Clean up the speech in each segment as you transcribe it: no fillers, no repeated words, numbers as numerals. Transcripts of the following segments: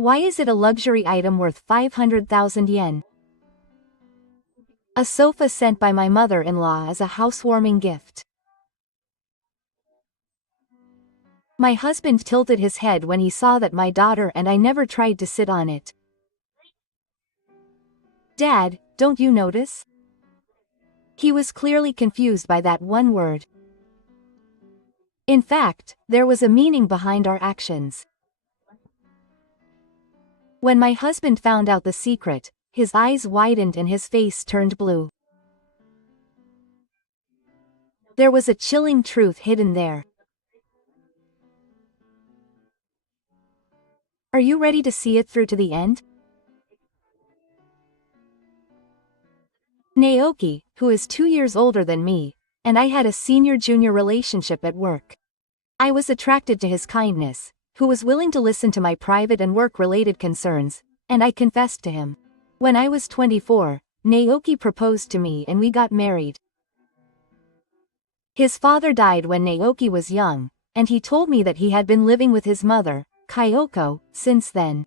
Why is it a luxury item worth 500,000 yen? A sofa sent by my mother-in-law as a housewarming gift. My husband tilted his head when he saw that my daughter and I never tried to sit on it. Dad, don't you notice? He was clearly confused by that one word. In fact, there was a meaning behind our actions. When my husband found out the secret, his eyes widened and his face turned blue. There was a chilling truth hidden there. Are you ready to see it through to the end? Naoki, who is 2 years older than me, and I had a senior-junior relationship at work. I was attracted to his kindness, who was willing to listen to my private and work-related concerns, and I confessed to him. When I was 24, Naoki proposed to me and we got married. His father died when Naoki was young, and he told me that he had been living with his mother, Kyoko, since then.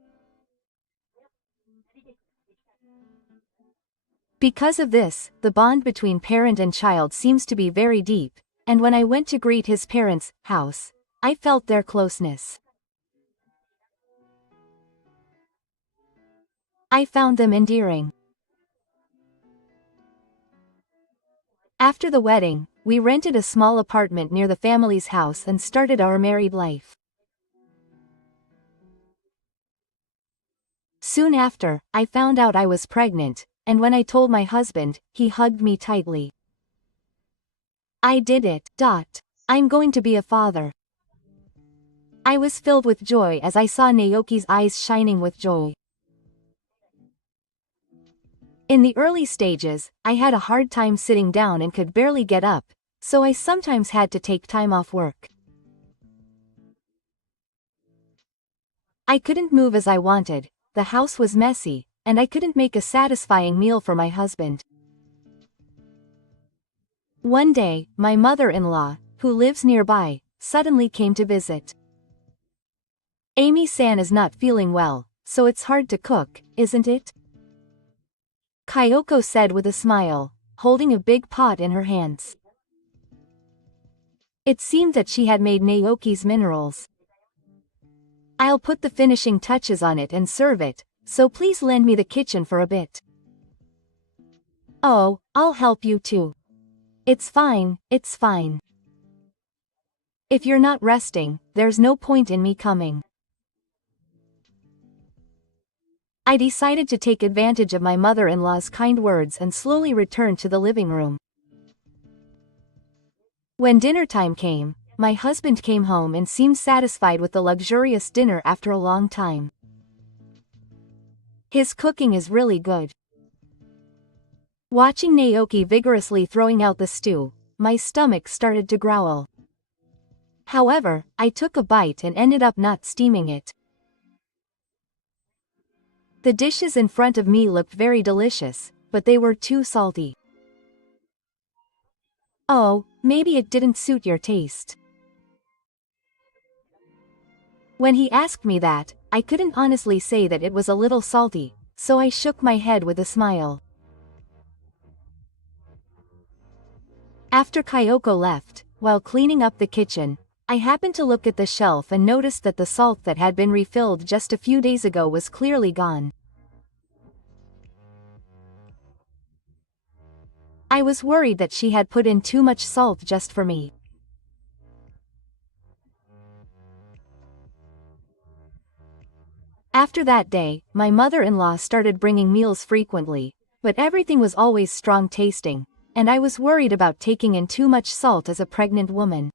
Because of this, the bond between parent and child seems to be very deep, and when I went to greet his parents' house, I felt their closeness. I found them endearing. After the wedding, we rented a small apartment near the family's house and started our married life. Soon after, I found out I was pregnant, and when I told my husband, he hugged me tightly. I did it. I'm going to be a father. I was filled with joy as I saw Naoki's eyes shining with joy. In the early stages, I had a hard time sitting down and could barely get up, so I sometimes had to take time off work. I couldn't move as I wanted, the house was messy, and I couldn't make a satisfying meal for my husband. One day, my mother-in-law, who lives nearby, suddenly came to visit. Amy-san is not feeling well, so it's hard to cook, isn't it? Kyoko said with a smile, holding a big pot in her hands. It seemed that she had made Naoki's minerals. I'll put the finishing touches on it and serve it, so please lend me the kitchen for a bit. Oh, I'll help you too. It's fine, it's fine. If you're not resting, there's no point in me coming. I decided to take advantage of my mother-in-law's kind words and slowly returned to the living room. When dinner time came, my husband came home and seemed satisfied with the luxurious dinner after a long time. His cooking is really good. Watching Naoki vigorously throwing out the stew, my stomach started to growl. However, I took a bite and ended up not steaming it. The dishes in front of me looked very delicious, but they were too salty. Oh, maybe it didn't suit your taste. When he asked me that, I couldn't honestly say that it was a little salty, so I shook my head with a smile. After Kyoko left, while cleaning up the kitchen, I happened to look at the shelf and noticed that the salt that had been refilled just a few days ago was clearly gone. I was worried that she had put in too much salt just for me. After that day, my mother-in-law started bringing meals frequently, but everything was always strong tasting, and I was worried about taking in too much salt as a pregnant woman.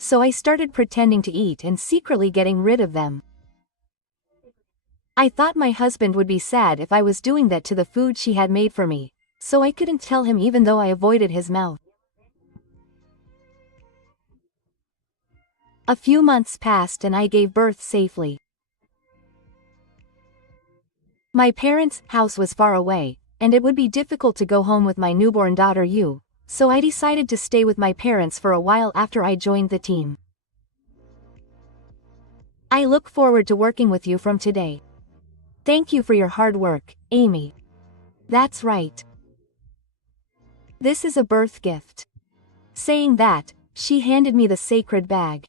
So I started pretending to eat and secretly getting rid of them. I thought my husband would be sad if I was doing that to the food she had made for me, so I couldn't tell him even though I avoided his mouth. A few months passed and I gave birth safely. My parents' house was far away, and it would be difficult to go home with my newborn daughter Yu, so I decided to stay with my parents for a while after I joined the team. I look forward to working with you from today. Thank you for your hard work, Amy. That's right. This is a birth gift. Saying that, she handed me the sacred bag.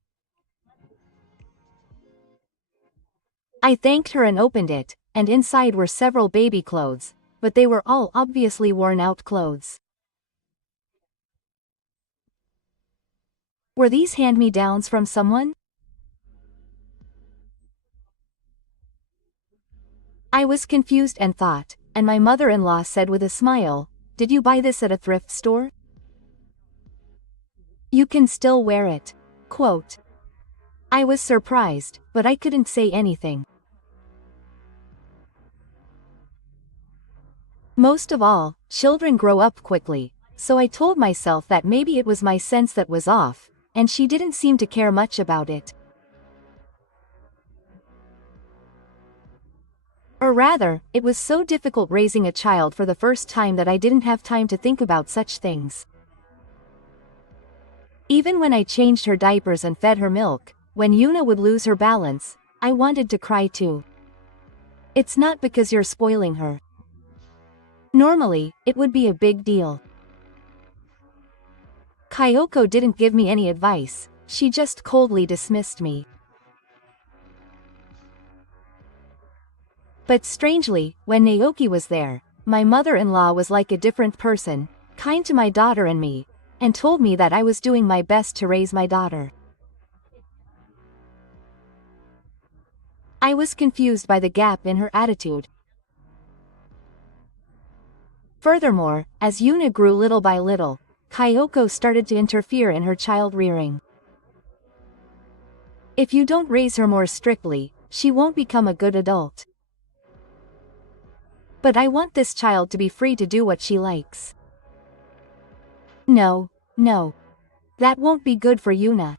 I thanked her and opened it, and inside were several baby clothes, but they were all obviously worn-out clothes. Were these hand-me-downs from someone? I was confused and thought, and my mother-in-law said with a smile, "Did you buy this at a thrift store? You can still wear it." Quote. I was surprised, but I couldn't say anything. Most of all, children grow up quickly, so I told myself that maybe it was my sense that was off, and she didn't seem to care much about it. Or rather, it was so difficult raising a child for the first time that I didn't have time to think about such things. Even when I changed her diapers and fed her milk, when Yuna would lose her balance, I wanted to cry too. It's not because you're spoiling her. Normally, it would be a big deal. Kyoko didn't give me any advice, she just coldly dismissed me. But strangely, when Naoki was there, my mother-in-law was like a different person, kind to my daughter and me, and told me that I was doing my best to raise my daughter. I was confused by the gap in her attitude. Furthermore, as Yuna grew little by little, Kyoko started to interfere in her child rearing. If you don't raise her more strictly, she won't become a good adult. But I want this child to be free to do what she likes. No. That won't be good for Yuna.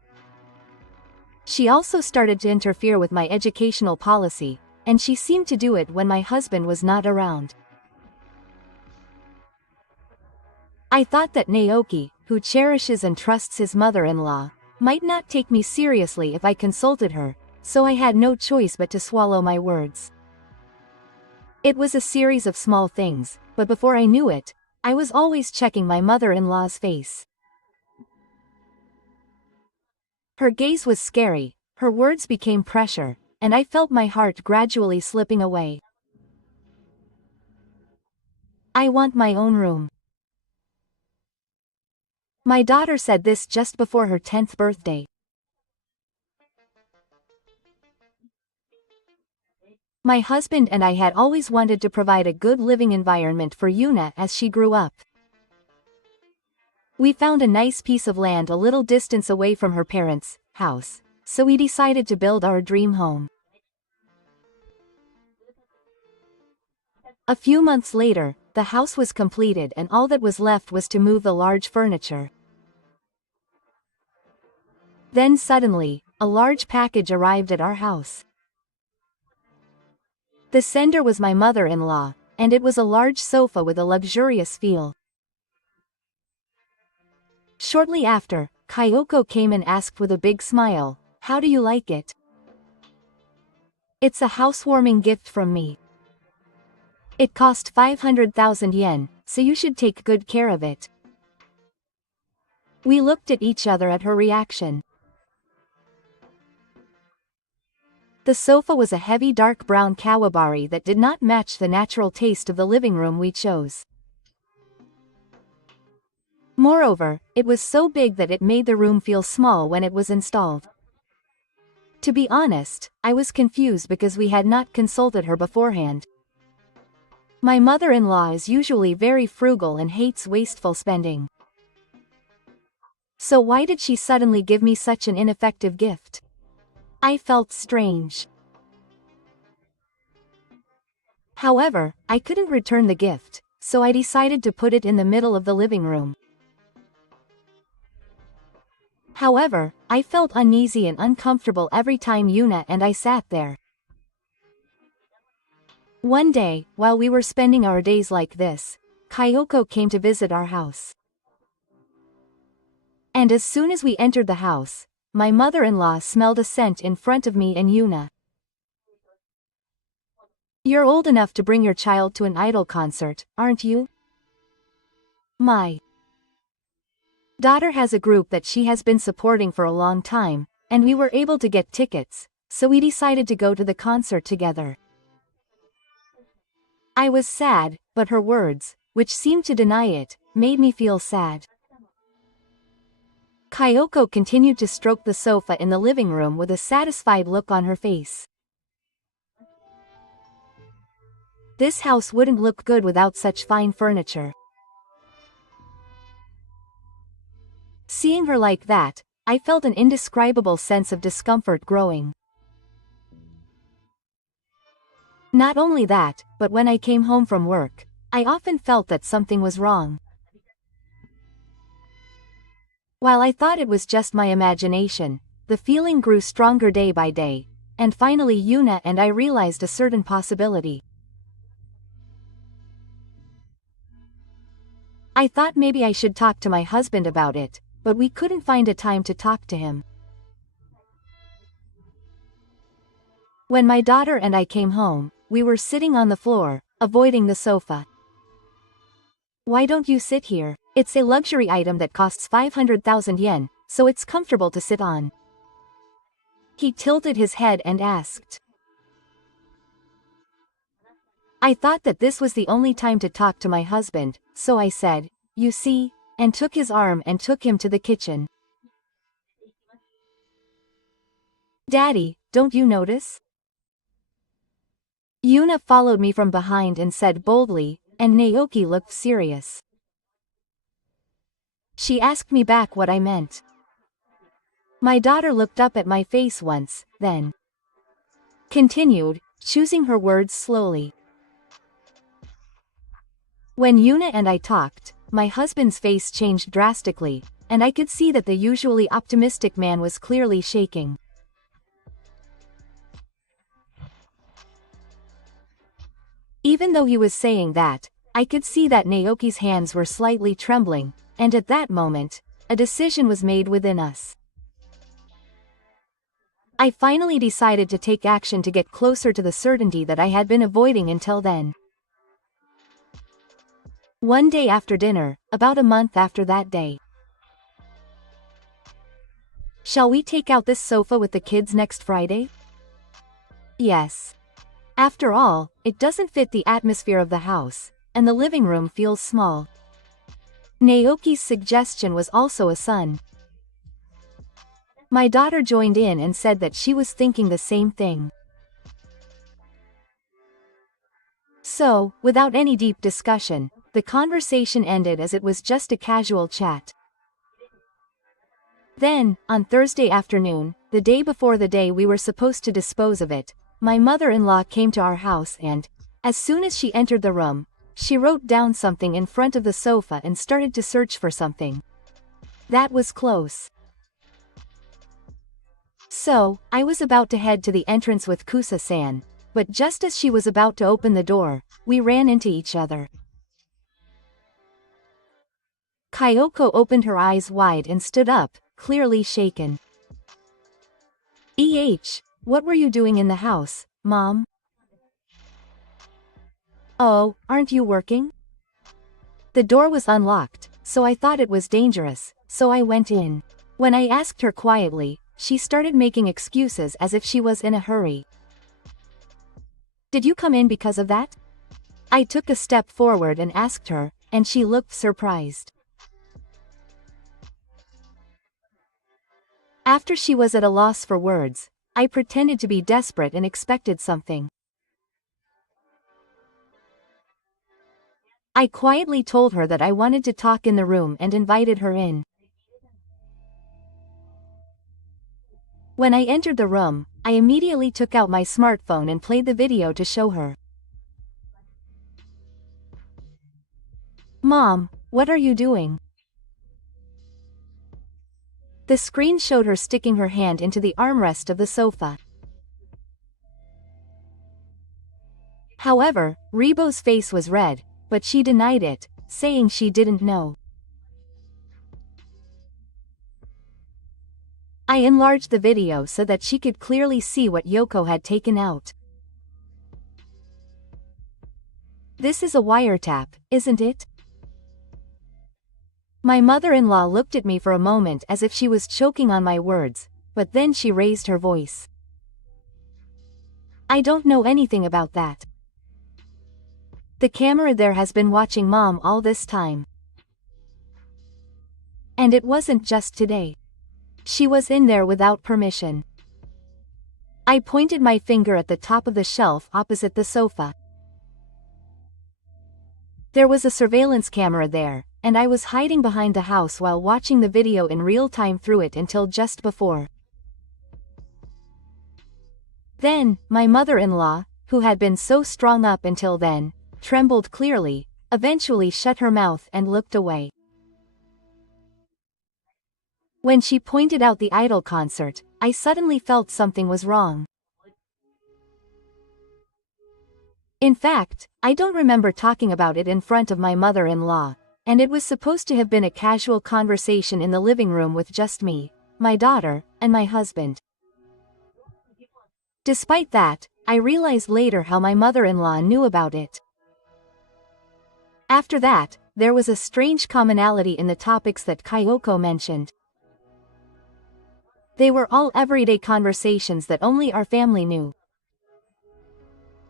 She also started to interfere with my educational policy, and she seemed to do it when my husband was not around. I thought that Naoki, who cherishes and trusts his mother-in-law, might not take me seriously if I consulted her, so I had no choice but to swallow my words. It was a series of small things, but before I knew it, I was always checking my mother-in-law's face. Her gaze was scary, her words became pressure, and I felt my heart gradually slipping away. I want my own room. My daughter said this just before her 10th birthday. My husband and I had always wanted to provide a good living environment for Yuna as she grew up. We found a nice piece of land a little distance away from her parents' house, so we decided to build our dream home. A few months later, the house was completed and all that was left was to move the large furniture. Then suddenly, a large package arrived at our house. The sender was my mother-in-law, and it was a large sofa with a luxurious feel. Shortly after, Kyoko came and asked with a big smile, "How do you like it?" "It's a housewarming gift from me. It cost 500,000 yen, so you should take good care of it." We looked at each other at her reaction. The sofa was a heavy dark brown kawabari that did not match the natural taste of the living room we chose. Moreover, it was so big that it made the room feel small when it was installed. To be honest, I was confused because we had not consulted her beforehand. My mother-in-law is usually very frugal and hates wasteful spending. So why did she suddenly give me such an ineffective gift? I felt strange. However, I couldn't return the gift, so I decided to put it in the middle of the living room. However, I felt uneasy and uncomfortable every time Yuna and I sat there. One day, while we were spending our days like this, Kyoko came to visit our house. And as soon as we entered the house, my mother-in-law smelled a scent in front of me and Yuna. "You're old enough to bring your child to an Idol concert, aren't you?" My daughter has a group that she has been supporting for a long time, and we were able to get tickets, so we decided to go to the concert together. I was sad, but her words, which seemed to deny it, made me feel sad. Kyoko continued to stroke the sofa in the living room with a satisfied look on her face. This house wouldn't look good without such fine furniture. Seeing her like that, I felt an indescribable sense of discomfort growing. Not only that, but when I came home from work, I often felt that something was wrong. While I thought it was just my imagination, the feeling grew stronger day by day, and finally Yuna and I realized a certain possibility. I thought maybe I should talk to my husband about it, but we couldn't find a time to talk to him. When my daughter and I came home, we were sitting on the floor, avoiding the sofa. "Why don't you sit here? It's a luxury item that costs 500,000 yen, so it's comfortable to sit on." He tilted his head and asked. I thought that this was the only time to talk to my husband, so I said, "You see," and took his arm and took him to the kitchen. "Daddy, don't you notice?" Yuna followed me from behind and said boldly, and Naoki looked serious. She asked me back what I meant. My daughter looked up at my face once, then continued, choosing her words slowly. When Yuna and I talked, my husband's face changed drastically, and I could see that the usually optimistic man was clearly shaking. Even though he was saying that, I could see that Naoki's hands were slightly trembling, and at that moment, a decision was made within us. I finally decided to take action to get closer to the certainty that I had been avoiding until then. One day after dinner, about a month after that day. "Shall we take out this sofa with the kids next Friday?" Yes. After all, it doesn't fit the atmosphere of the house, and the living room feels small. Naoki's suggestion was also a son. My daughter joined in and said that she was thinking the same thing. So, without any deep discussion, the conversation ended as it was just a casual chat. Then, on Thursday afternoon, the day before the day we were supposed to dispose of it, my mother-in-law came to our house and, as soon as she entered the room, she wrote down something in front of the sofa and started to search for something. That was close. So, I was about to head to the entrance with Kusa-san, but just as she was about to open the door, we ran into each other. Kyoko opened her eyes wide and stood up, clearly shaken. What were you doing in the house, Mom?" "Oh, aren't you working?" The door was unlocked, so I thought it was dangerous, so I went in. When I asked her quietly, she started making excuses as if she was in a hurry. "Did you come in because of that?" I took a step forward and asked her, and she looked surprised. After she was at a loss for words, I pretended to be desperate and expected something. I quietly told her that I wanted to talk in the room and invited her in. When I entered the room, I immediately took out my smartphone and played the video to show her. "Mom, what are you doing?" The screen showed her sticking her hand into the armrest of the sofa. However, Rebo's face was red, but she denied it, saying she didn't know. I enlarged the video so that she could clearly see what Yoko had taken out. This is a wiretap, isn't it? My mother-in-law looked at me for a moment as if she was choking on my words, but then she raised her voice. I don't know anything about that. The camera there has been watching Mom all this time. And it wasn't just today. She was in there without permission. I pointed my finger at the top of the shelf opposite the sofa. There was a surveillance camera there, and I was hiding behind the house while watching the video in real time through it until just before. Then, my mother-in-law, who had been so strong up until then, trembled clearly, eventually shut her mouth and looked away. When she pointed out the Idol concert, I suddenly felt something was wrong. In fact, I don't remember talking about it in front of my mother-in-law, and it was supposed to have been a casual conversation in the living room with just me, my daughter, and my husband. Despite that, I realized later how my mother-in-law knew about it. After that, there was a strange commonality in the topics that Kyoko mentioned. They were all everyday conversations that only our family knew.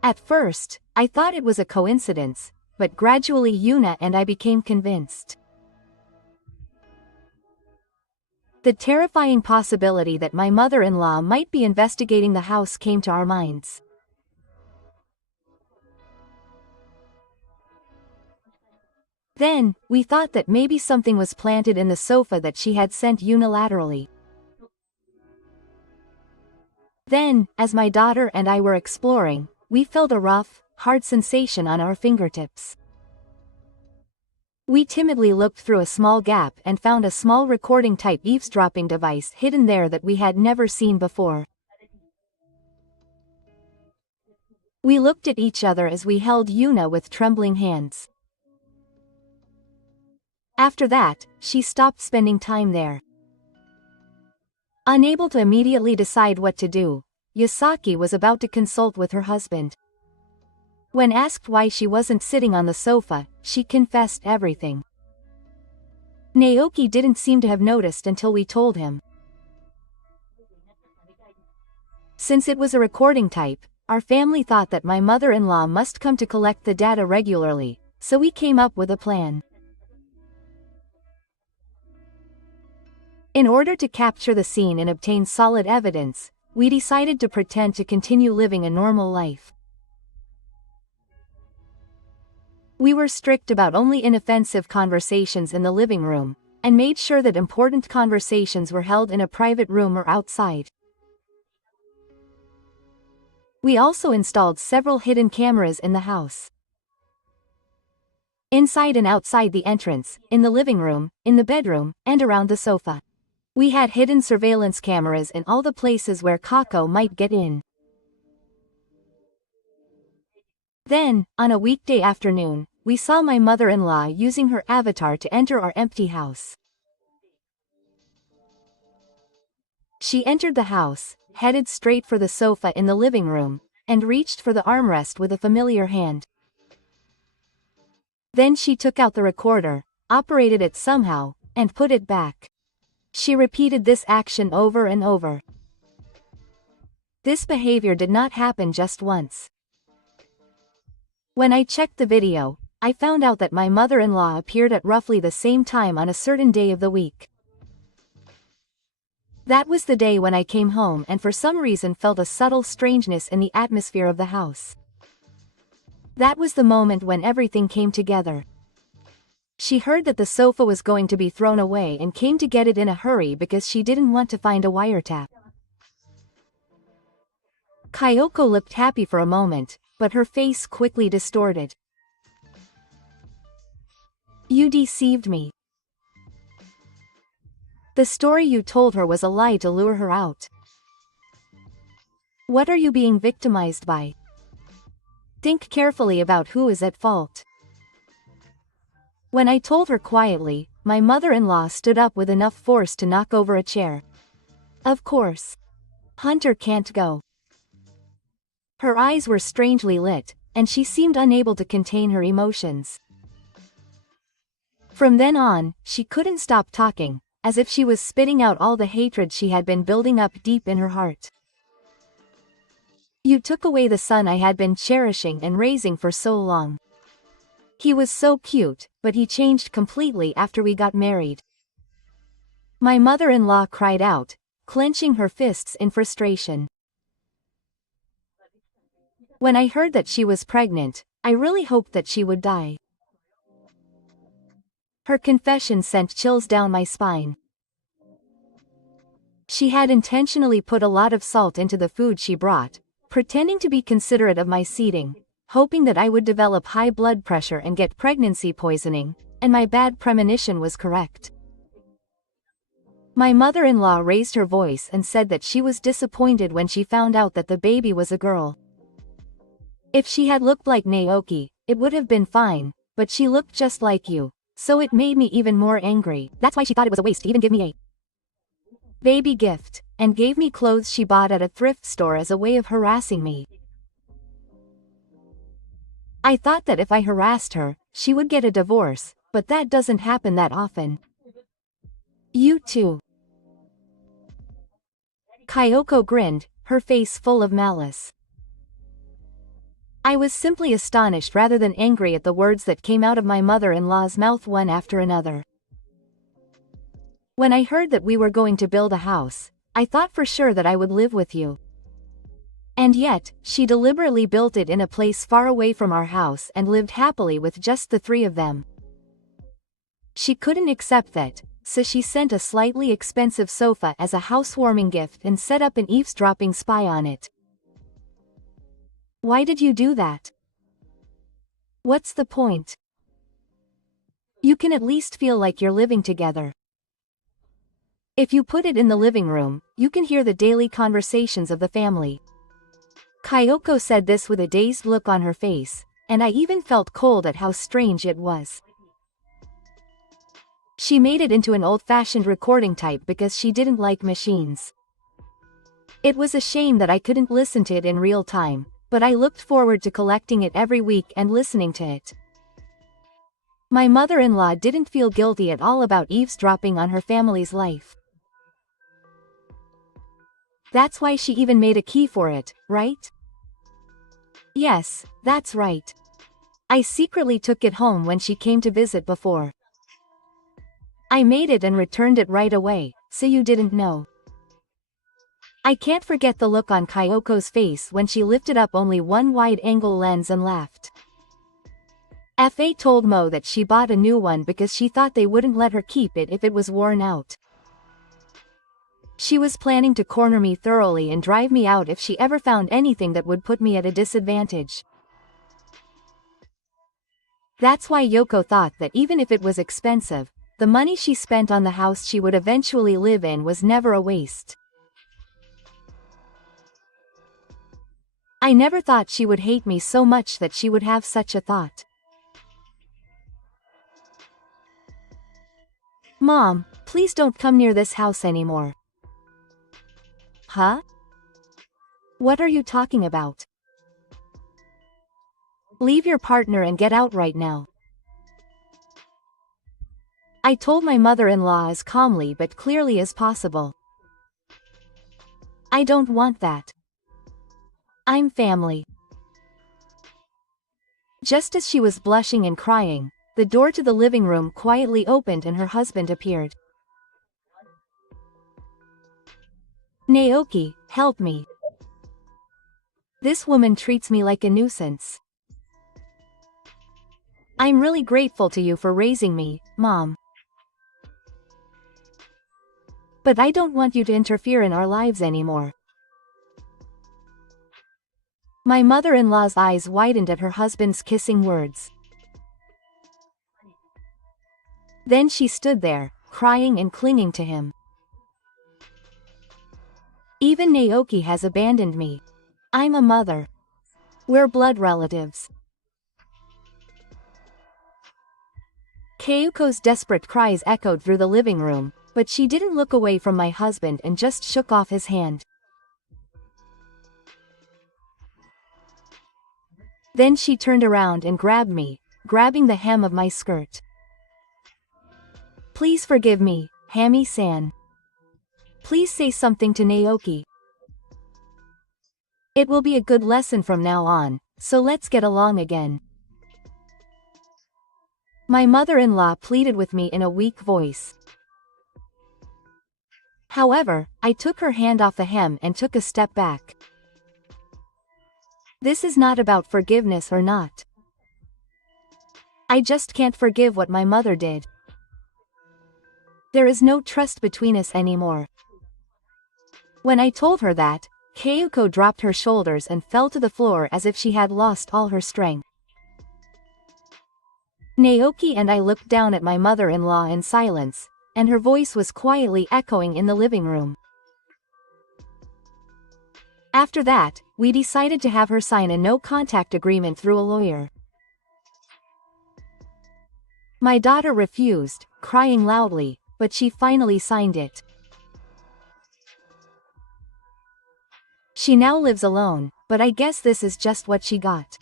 At first, I thought it was a coincidence, but gradually Yuna and I became convinced. The terrifying possibility that my mother-in-law might be investigating the house came to our minds. Then, we thought that maybe something was planted in the sofa that she had sent unilaterally. Then, as my daughter and I were exploring, we felt a rough, hard sensation on our fingertips. We timidly looked through a small gap and found a small recording-type eavesdropping device hidden there that we had never seen before. We looked at each other as we held Yuna with trembling hands. After that, she stopped spending time there. Unable to immediately decide what to do, Yasaki was about to consult with her husband. When asked why she wasn't sitting on the sofa, she confessed everything. Naoki didn't seem to have noticed until we told him. Since it was a recording type, our family thought that my mother-in-law must come to collect the data regularly, so we came up with a plan. In order to capture the scene and obtain solid evidence, we decided to pretend to continue living a normal life. We were strict about only inoffensive conversations in the living room, and made sure that important conversations were held in a private room or outside. We also installed several hidden cameras in the house. Inside and outside the entrance, in the living room, in the bedroom, and around the sofa. We had hidden surveillance cameras in all the places where Kako might get in. Then, on a weekday afternoon, we saw my mother-in-law using her avatar to enter our empty house. She entered the house, headed straight for the sofa in the living room, and reached for the armrest with a familiar hand. Then she took out the recorder, operated it somehow, and put it back. She repeated this action over and over. This behavior did not happen just once. When I checked the video, I found out that my mother-in-law appeared at roughly the same time on a certain day of the week. That was the day when I came home and for some reason felt a subtle strangeness in the atmosphere of the house. That was the moment when everything came together. She heard that the sofa was going to be thrown away and came to get it in a hurry because she didn't want to find a wiretap. Kyoko looked happy for a moment, but her face quickly distorted. You deceived me. The story you told her was a lie to lure her out. What are you being victimized by? Think carefully about who is at fault. When I told her quietly, my mother-in-law stood up with enough force to knock over a chair. Of course. Hunter can't go. Her eyes were strangely lit, and she seemed unable to contain her emotions. From then on, she couldn't stop talking, as if she was spitting out all the hatred she had been building up deep in her heart. You took away the son I had been cherishing and raising for so long. He was so cute, but he changed completely after we got married. My mother-in-law cried out, clenching her fists in frustration. When I heard that she was pregnant, I really hoped that she would die. Her confession sent chills down my spine. She had intentionally put a lot of salt into the food she brought, pretending to be considerate of my seating, hoping that I would develop high blood pressure and get pregnancy poisoning, and my bad premonition was correct. My mother-in-law raised her voice and said that she was disappointed when she found out that the baby was a girl. If she had looked like Naoki, it would have been fine, but she looked just like you, so it made me even more angry. That's why she thought it was a waste to even give me a baby gift, and gave me clothes she bought at a thrift store as a way of harassing me. I thought that if I harassed her, she would get a divorce, but that doesn't happen that often. You too. Kyoko grinned, her face full of malice. I was simply astonished rather than angry at the words that came out of my mother-in-law's mouth one after another. When I heard that we were going to build a house, I thought for sure that I would live with you. And yet, she deliberately built it in a place far away from our house and lived happily with just the three of them. She couldn't accept that, so she sent a slightly expensive sofa as a housewarming gift and set up an eavesdropping spy on it. Why did you do that? What's the point? You can at least feel like you're living together. If you put it in the living room, you can hear the daily conversations of the family. Kyoko said this with a dazed look on her face, and I even felt cold at how strange it was. She made it into an old-fashioned recording type because she didn't like machines. It was a shame that I couldn't listen to it in real time, but I looked forward to collecting it every week and listening to it. My mother-in-law didn't feel guilty at all about eavesdropping on her family's life. That's why she even made a key for it, right? Yes, that's right. I secretly took it home when she came to visit before. I made it and returned it right away, so you didn't know. I can't forget the look on Kyoko's face when she lifted up only one wide-angle lens and laughed. Fa told Mo that she bought a new one because she thought they wouldn't let her keep it if it was worn out. She was planning to corner me thoroughly and drive me out if she ever found anything that would put me at a disadvantage. That's why Yoko thought that even if it was expensive, the money she spent on the house she would eventually live in was never a waste. I never thought she would hate me so much that she would have such a thought. Mom, please don't come near this house anymore. Huh? What are you talking about? Leave your partner and get out right now. I told my mother-in-law as calmly but clearly as possible. I don't want that. I'm family. Just as she was blushing and crying, the door to the living room quietly opened and her husband appeared. Naoki, help me. This woman treats me like a nuisance. I'm really grateful to you for raising me, Mom. But I don't want you to interfere in our lives anymore. My mother-in-law's eyes widened at her husband's kissing words. Then she stood there, crying and clinging to him. Even Naoki has abandoned me. I'm a mother. We're blood relatives. Kayuko's desperate cries echoed through the living room, but she didn't look away from my husband and just shook off his hand. Then she turned around and grabbed me, grabbing the hem of my skirt. "Please forgive me, Hami-san. Please say something to Naoki. It will be a good lesson from now on, so let's get along again." My mother-in-law pleaded with me in a weak voice. However, I took her hand off the hem and took a step back. This is not about forgiveness or not. I just can't forgive what my mother did. There is no trust between us anymore. When I told her that, Keiko dropped her shoulders and fell to the floor as if she had lost all her strength. Naoki and I looked down at my mother-in-law in silence, and her voice was quietly echoing in the living room. After that, we decided to have her sign a no-contact agreement through a lawyer. My daughter refused, crying loudly, but she finally signed it. She now lives alone, but I guess this is just what she got.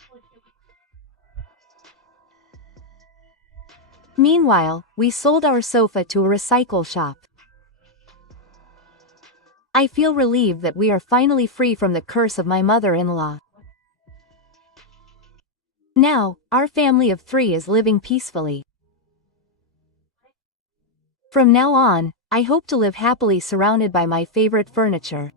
Meanwhile, we sold our sofa to a recycle shop. I feel relieved that we are finally free from the curse of my mother-in-law. Now, our family of 3 is living peacefully. From now on, I hope to live happily surrounded by my favorite furniture.